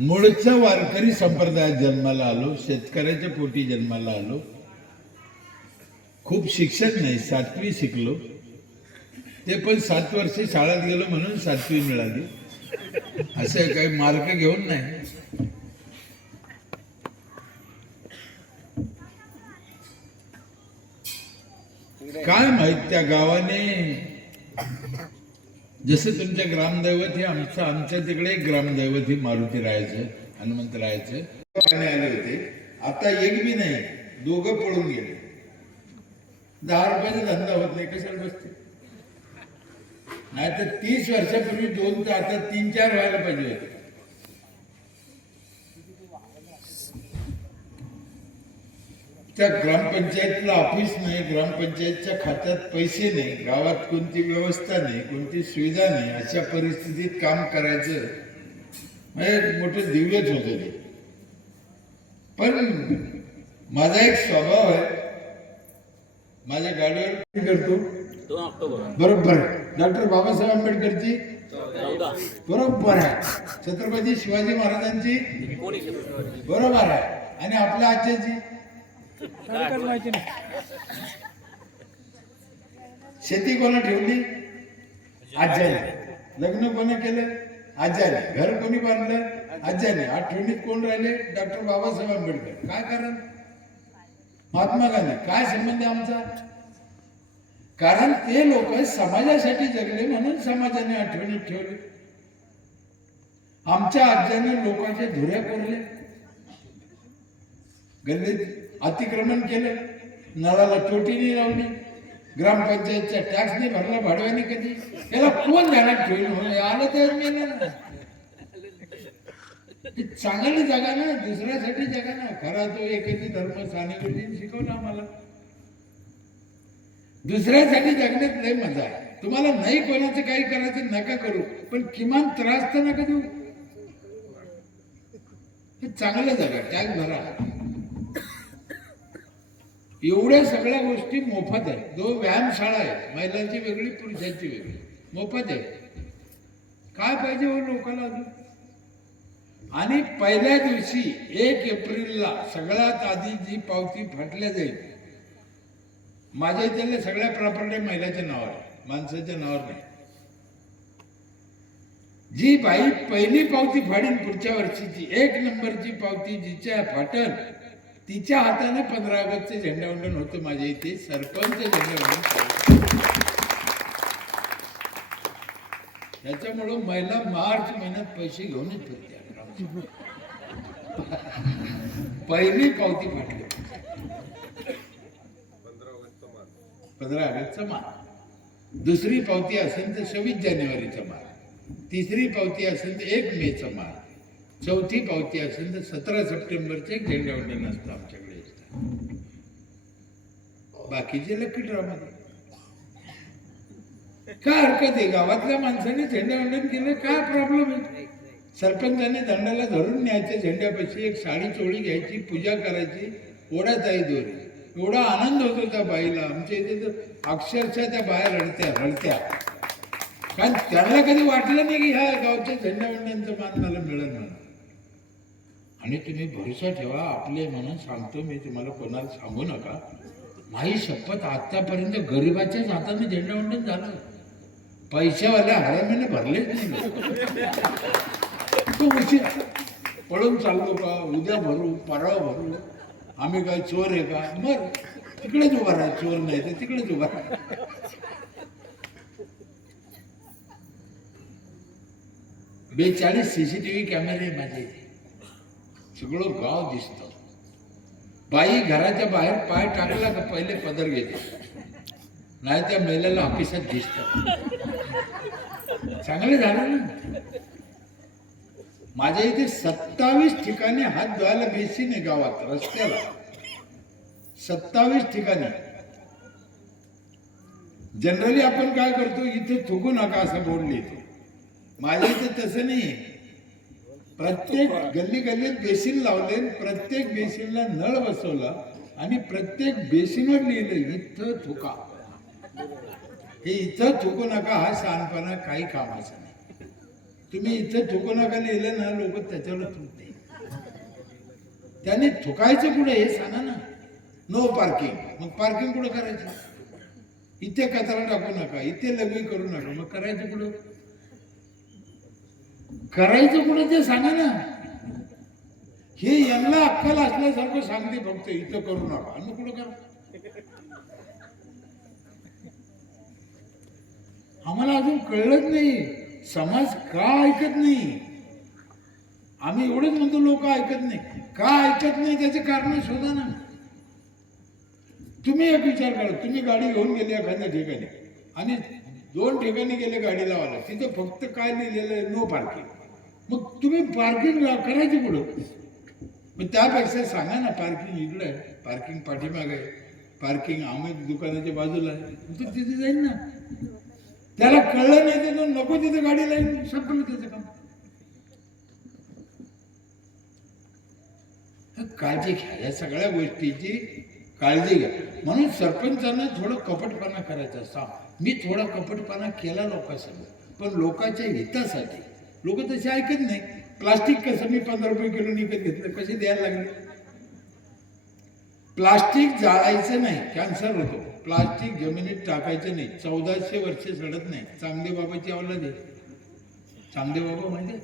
मूळचा वारकरी संप्रदायात जन्माला आलो शेतकऱ्याच्या पोटी जन्माला आलो. खूप शिक्षक नाही सातवी शिकलो. ते पण सात वर्षे शाळेत गेलो म्हणून सातवी मिळाली. असे काही मार्क घेऊन नाही. काय माहीत त्या गावाने जसं तुमच्या ग्रामदैवत हे आमचं आमच्या तिकडे ग्रामदैवत हे मारुती राहायचं हनुमंत राहायचं आले होते. आता एक बी नाही दोघं पळून गेले. दहा रुपयाचा धंदा होत नाही कशाला बसते नाही तर तीस वर्षापूर्वी दोन तर आता तीन चार व्हायला पाहिजे होते. त्या ग्रामपंचायतला ऑफिस नाही ग्रामपंचायतच्या खात्यात पैसे नाही गावात कोणती व्यवस्था नाही कोणती सुविधा नाही अशा परिस्थितीत काम करायचं म्हणजे मोठे दिव्यच होते ते पण माझा एक स्वभाव आहे माझ्या गाडीवर करतो. बरोबर डॉक्टर बाबासाहेब आंबेडकरची? बरोबर आहे. छत्रपती शिवाजी महाराजांची? बरोबर आहे. आणि आपल्या आजच्याची शेती कोणा ठेवली? आज्याने. लग्न कोणी केलं? आज्याने. घर कोणी बांधलं? आज्याने. आठवणीत कोण राहिले? डॉक्टर बाबासाहेब आंबेडकर. काय कारण? महात्मा गांधी. काय संबंध आहे आमचा? कारण ते लोक समाजासाठी जगले म्हणून समाजाने आठवणीत ठेवले. आमच्या आज्याने लोकांच्या धुऱ्या कोरले. गल्लीत अतिक्रमण केलं. नळाला टोटीनी लावली. ग्रामपंचायतच्या टॅक्स नाही भरला भाडव्याने कधी. त्याला कोण ध्यानात ठेवलं म्हणून आलं तर मेलं ना चांगली जागा ना दुसऱ्यासाठी जगा ना. खरा तो एकही धर्म सानेगुरुजींनी शिकवला आम्हाला. दुसऱ्यासाठी जगण्यात लय मजा आहे. तुम्हाला नाही कोणाचं काही करायचं नका करू. पण किमान त्रास तर नका देऊ. चांगलं जगा टॅक्स भरा. एवढ्या सगळ्या गोष्टी मोफत आहे जो व्यायामशाळा आहे महिलांची वेगळी पुरुषांची वेगळी. मोफत आहे. काय पाहिजे हो लोकांना अजून? आणि पहिल्या दिवशी एक एप्रिलला सगळ्यात आधी जी पावती फाटल्या जाईल माझ्या इथल्या सगळ्या प्रॉपर्टी महिलाच्या नावावर आहे. माणसाच्या नावावर नाही. जी बाई पहिली पावती फाडेल पुढच्या वर्षीची एक नंबरची पावती जिच्या फाटल तिच्या हाताने पंधरा ऑगस्टचे झेंडावंदन होतं माझ्या इथे. सरपंच झेंडावंदन त्याच्यामुळं महिला मार्च महिन्यात पैसे घेऊनच फिरत्या पहिली पावती फाटली पंधरा ऑगस्टचा मान दुसरी पावती असेल तर सव्वीस जानेवारीचा मान तिसरी पावती असेल तर एक मेचा मान चौथी पावती असेल तर सतरा सप्टेंबरचे एक असतं आमच्याकडे बाकीचे लकी ड्रॉमध्ये काय हरकत आहे? गावातल्या माणसाने झेंडावंदन केलं काय प्रॉब्लेम आहे? सरपंचाने दंडाला धरून न्यायचे झेंड्यापाशी एक साडी चोळी घ्यायची पूजा करायची ओढ्या ताई दोरी. एवढा आनंद होतो त्या बाईला. आमच्या इथे तर अक्षरशः त्या बाया रडत्या रडत्या. कारण त्यांना कधी वाटलं नाही की ह्या गावच्या झेंडावंड्यांचं मान मला मिळेल म्हणून. आणि तुम्ही भरोसा ठेवा आपले म्हणून सांगतो मी तुम्हाला कोणाला सांगू नका. माझी शपथ आत्तापर्यंत गरिबाच्याच हाताने झेंडावंदन झालं. पैशावाल्या हरामीने भरलेच नाही. तो उशीर. पळून चाललो का उद्या भरू परवा भरू. आम्ही काय चोर आहे का? मर. तिकडेच उभा राहा चोर नाही तर तिकडेच उभा राहा. बेचाळीस सीसीटीव्ही कॅमेरे माझे. इथे सगळं गाव दिसतं. बाई घराच्या बाहेर पाय टाकला का पहिले पदर घेते. नाही त्या महिलेला ऑफिसात दिसत. चांगले झालं ना? माझ्या इथे सत्तावीस ठिकाणी हात धुवायला बेसिन आहे गावात रस्त्याला. सत्तावीस ठिकाणी. जनरली आपण काय करतो इथे थुकू नका असं बोर्ड लिहितो माझ्या इथे तसं नाही. प्रत्येक गल्ली गल्लीत बेसिन लावले प्रत्येक बेसिनला नळ बसवला आणि प्रत्येक बेसिनवर लिहिलं इथं थुका. हे इथं थुकू नका हा शहाणपणा काही कामाचा नाही. तुम्ही इथं थुकू नका लिहिलं ना लोक त्याच्यावर थुकते त्याने थुकायचं कुठे हे सांगा ना. नो पार्किंग मग पार्किंग कुठं करायचं? इथे कचरा टाकू नका इथे लघवी करू नका. मग करायचं कुठं? करायचं कुठं ते सांगा ना. हे यांना अक्कल असल्यासारखं सांगते फक्त इथं करू नका. आणि कुठं करा? आम्हाला अजून कळलंच नाही. समाज का ऐकत नाही? आम्ही एवढंच म्हणतो लोक ऐकत नाही. का ऐकत नाही त्याचे कारण शोधा ना. तुम्ही एक विचार करा. तुम्ही गाडी घेऊन गेली एखाद्या ठिकाणी आणि दोन ठिकाणी गेले गाडी लावायला. तिथं फक्त काय लिहिलेलं आहे? नो पार्किंग मग तुम्ही पार्किंग करायची कुठं? मग त्यापेक्षा सांगा ना पार्किंग इकडं आहे. पार्किंग पाठीमागं आहे. पार्किंग आम्ही दुकानाच्या बाजूला आहे. तर तिथे जाईल ना. त्याला कळलं नाही तर नको तिथे गाडी लाईन संपलं त्याचं काम. तर काळजी घ्या. या सगळ्या गोष्टीची काळजी घ्या. म्हणून सरपंचांना थोडं कपटपणा करायचा सांग. मी थोडा कपटपणा केला लोकांसमोर पण लोकांच्या हितासाठी. लोक तसे ऐकत नाही. प्लास्टिक कसं मी पंधरा रुपये किलो निकत घेतलं कसे द्यायला लागले? प्लास्टिक जाळायचं नाही कॅन्सर होतो. प्लास्टिक जमिनीत टाकायचं नाही चौदाशे वर्षे सडत नाही. चांगले बाबाची अवलाद आहे. चांगले बाबा म्हणजे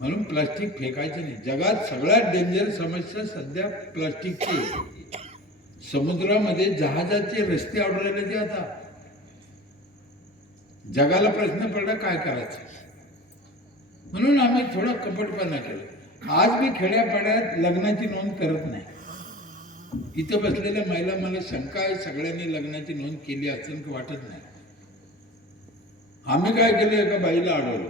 म्हणून प्लास्टिक फेकायचं नाही. जगात सगळ्यात डेंजर समस्या सध्या प्लास्टिकची समुद्रामध्ये जहाजाचे रस्ते अडवलेले ते आता. जगाला प्रश्न पडला काय करायचं? म्हणून आम्ही थोडा कपटपणा केला. आज मी खेड्यापाड्यात लग्नाची नोंद करत नाही. इथं बसलेल्या महिला मला शंका आहे सगळ्यांनी लग्नाची नोंद केली असेल की वाटत नाही. आम्ही काय केलं एका बाईला अडवलं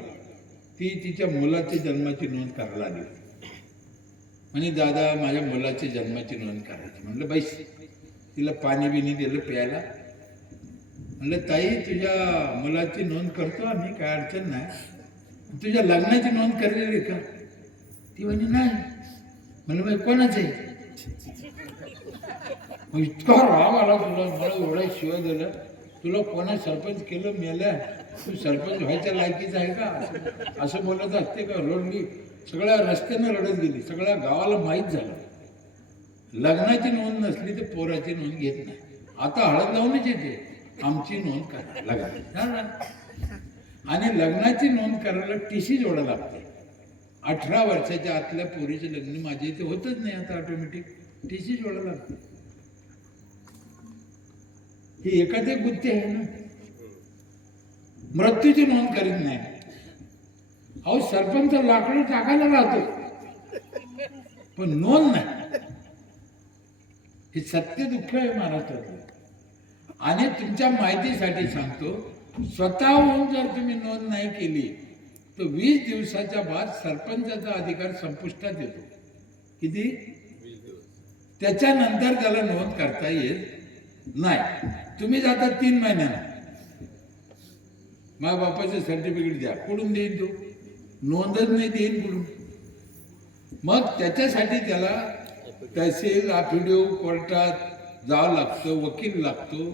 ती तिच्या मुलाच्या जन्माची नोंद करायला आली. म्हणजे दादा माझ्या मुलाच्या जन्माची नोंद करायची. म्हणलं बाई तिला पाणी बिनी दिलं प्यायला. म्हणलं ताई तुझ्या मुलाची नोंद करतो आम्ही काय अडचण नाही. तुझ्या लग्नाची नोंद करलेली का? ती म्हणे नाही. म्हणलं बाई कोणाचं आहे? मग इतका राग आला तुला मला एवढा शिवाय दिलं. तुला कोणा सरपंच केलं मेल्या. तू सरपंच व्हायच्या लायकीच आहे का? असं- असं बोलत असते का रडली सगळ्या रस्त्यानं रडत गेली. सगळ्या गावाला माहीत झालं. लग्नाची नोंद नसली तर पोराची नोंद घेत नाही. आता हळद लावूनच येते. आमची नोंद करा लग्न. आणि लग्नाची नोंद करायला टी सी जोडा लागते. अठरा वर्षाच्या आतल्या पोरीचे लग्न माझ्या इथे होतच नाही आता ऑटोमॅटिक टी सी जोडा लागते. ही एखादी बुद्धी आहे ना? मृत्यूची नोंद करीत नाही. अहो सरपंच लाकडं टाकायला राहतो. पण नोंद नाही. हे सत्य दुःख आहे महाराष्ट्रातलं. आणि तुमच्या माहितीसाठी सांगतो स्वतःहून जर तुम्ही नोंद नाही केली तर वीस दिवसाच्या बाद सरपंचाचा अधिकार संपुष्टात येतो. किती? त्याच्यानंतर त्याला नोंद करता येत नाही. तुम्ही जाता तीन महिन्यानं. माझ्या बापाचे सर्टिफिकेट द्या. कुठून देईन तो? नोंदच नाही देईन कुठून? मग त्याच्यासाठी त्याला तहसील आफिडिओ कोर्टात जावं लागतं वकील लागतो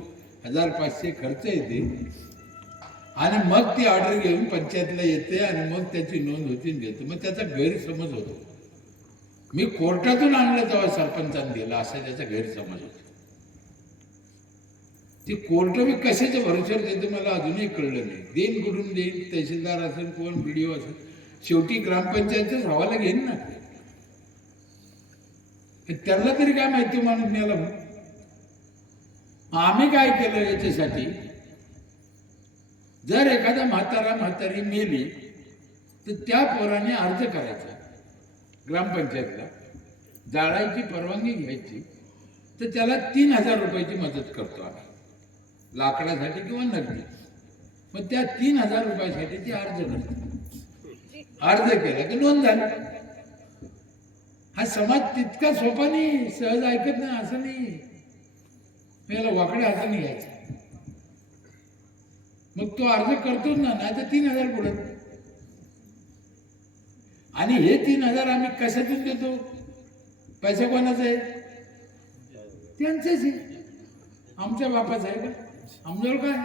हजार पाचशे खर्च येते. आणि मग ती ऑर्डर घेऊन पंचायतला येते आणि मग त्याची नोंद होती घेतो. मग त्याचा गैरसमज होतो. मी कोर्टातून आणलं तेव्हा सरपंचाने दिला असा त्याचा गैरसमज होतो. ती कोर्ट मी कशाच्या भरोश्यावर देते मला अजूनही कळलं नाही. देईन कुठून देईन तहसीलदार असेल कोण व्हिडिओ असेल शेवटी ग्रामपंचायतच हवाला घेईन ना. त्यांना तरी काय माहिती माणूस नेलं मग आम्ही काय केलं याच्यासाठी? जर एखादा म्हातारा म्हातारी मेली तर त्या पोराने अर्ज करायचा. ग्रामपंचायतला जाळायची परवानगी घ्यायची तर त्याला तीन हजार रुपयाची मदत करतो आम्ही. लाकडासाठी किंवा नगदी. मग त्या तीन हजार रुपयासाठी ती अर्ज करते. अर्ज केला की नोंद झाली. हा समाज तितका सोपा नाही सहज ऐकत नाही असं नाही. याला वाकड्या हाताने घ्यायचा. मग तो अर्ज करतोच ना नाही तर तीन हजार बोलत आणि हे तीन हजार आम्ही कशातून देतो? पैसे कोणाचे आहे त्यांचेच आहे आमच्या बापाचं आहे का? आमच्यावर काय?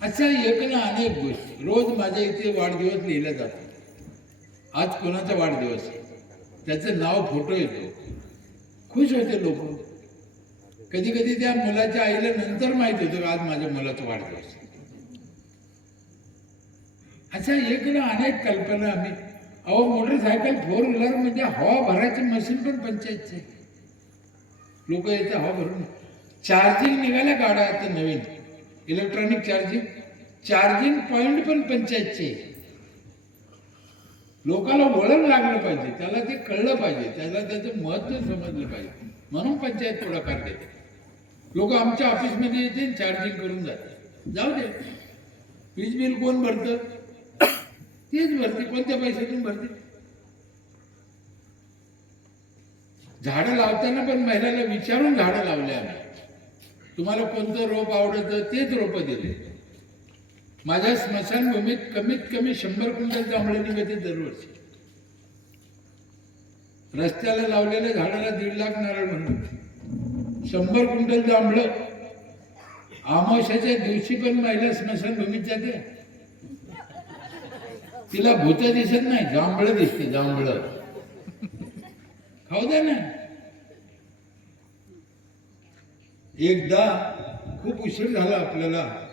अच्छा एक ना अनेक गोष्टी. रोज माझ्या इथे वाढदिवस लिहिला जातो. आज कोणाचा वाढदिवस आहे? त्याचं नाव फोटो येतो. खुश होते लोक. कधी कधी त्या मुलाच्या आईला नंतर माहीत होतं का आज माझ्या मुलाचा वाढदिवस अशा एक ना अनेक कल्पना आम्ही. अहो मोटरसायकल फोर व्हीलर म्हणजे हवा भरायची मशीन पण पंचायतचे. लोक येते हवा भरून. चार्जिंग निघाल्या गाड्या आता नवीन. इलेक्ट्रॉनिक चार्जिंग चार्जिंग पॉईंट पण पंचायतचे. लोकांना वळण लागलं पाहिजे त्याला ते कळलं पाहिजे त्याला त्याचं महत्त्व समजलं पाहिजे. म्हणून पंचायत पुढाकार देते लोक आमच्या ऑफिसमध्ये येते चार्जिंग करून जाते. जाऊ दे. वीज बिल कोण भरतं? तेच भरते कोणत्या पैशातून भरते? झाडं लावताना पण महिलांना विचारून झाडं लावले आम्ही. तुम्हाला कोणतं रोप आवडतं तेच रोपं दिले. माझ्या स्मशानभूमीत कमीत कमी शंभर क्विंटल जांभळे निघते दरवर्षी. रस्त्याला लावलेल्या झाडाला दीड लाख नारळ म्हणून शंभर क्विंटल जांभळं आमाशाच्या दिवशी पण महिला स्मशानभूमीत जाते. तिला भूत दिसत नाही जांभळं दिसते जांभळं. खाऊ द्या ना. एकदा खूप उशीर झाला आपल्याला.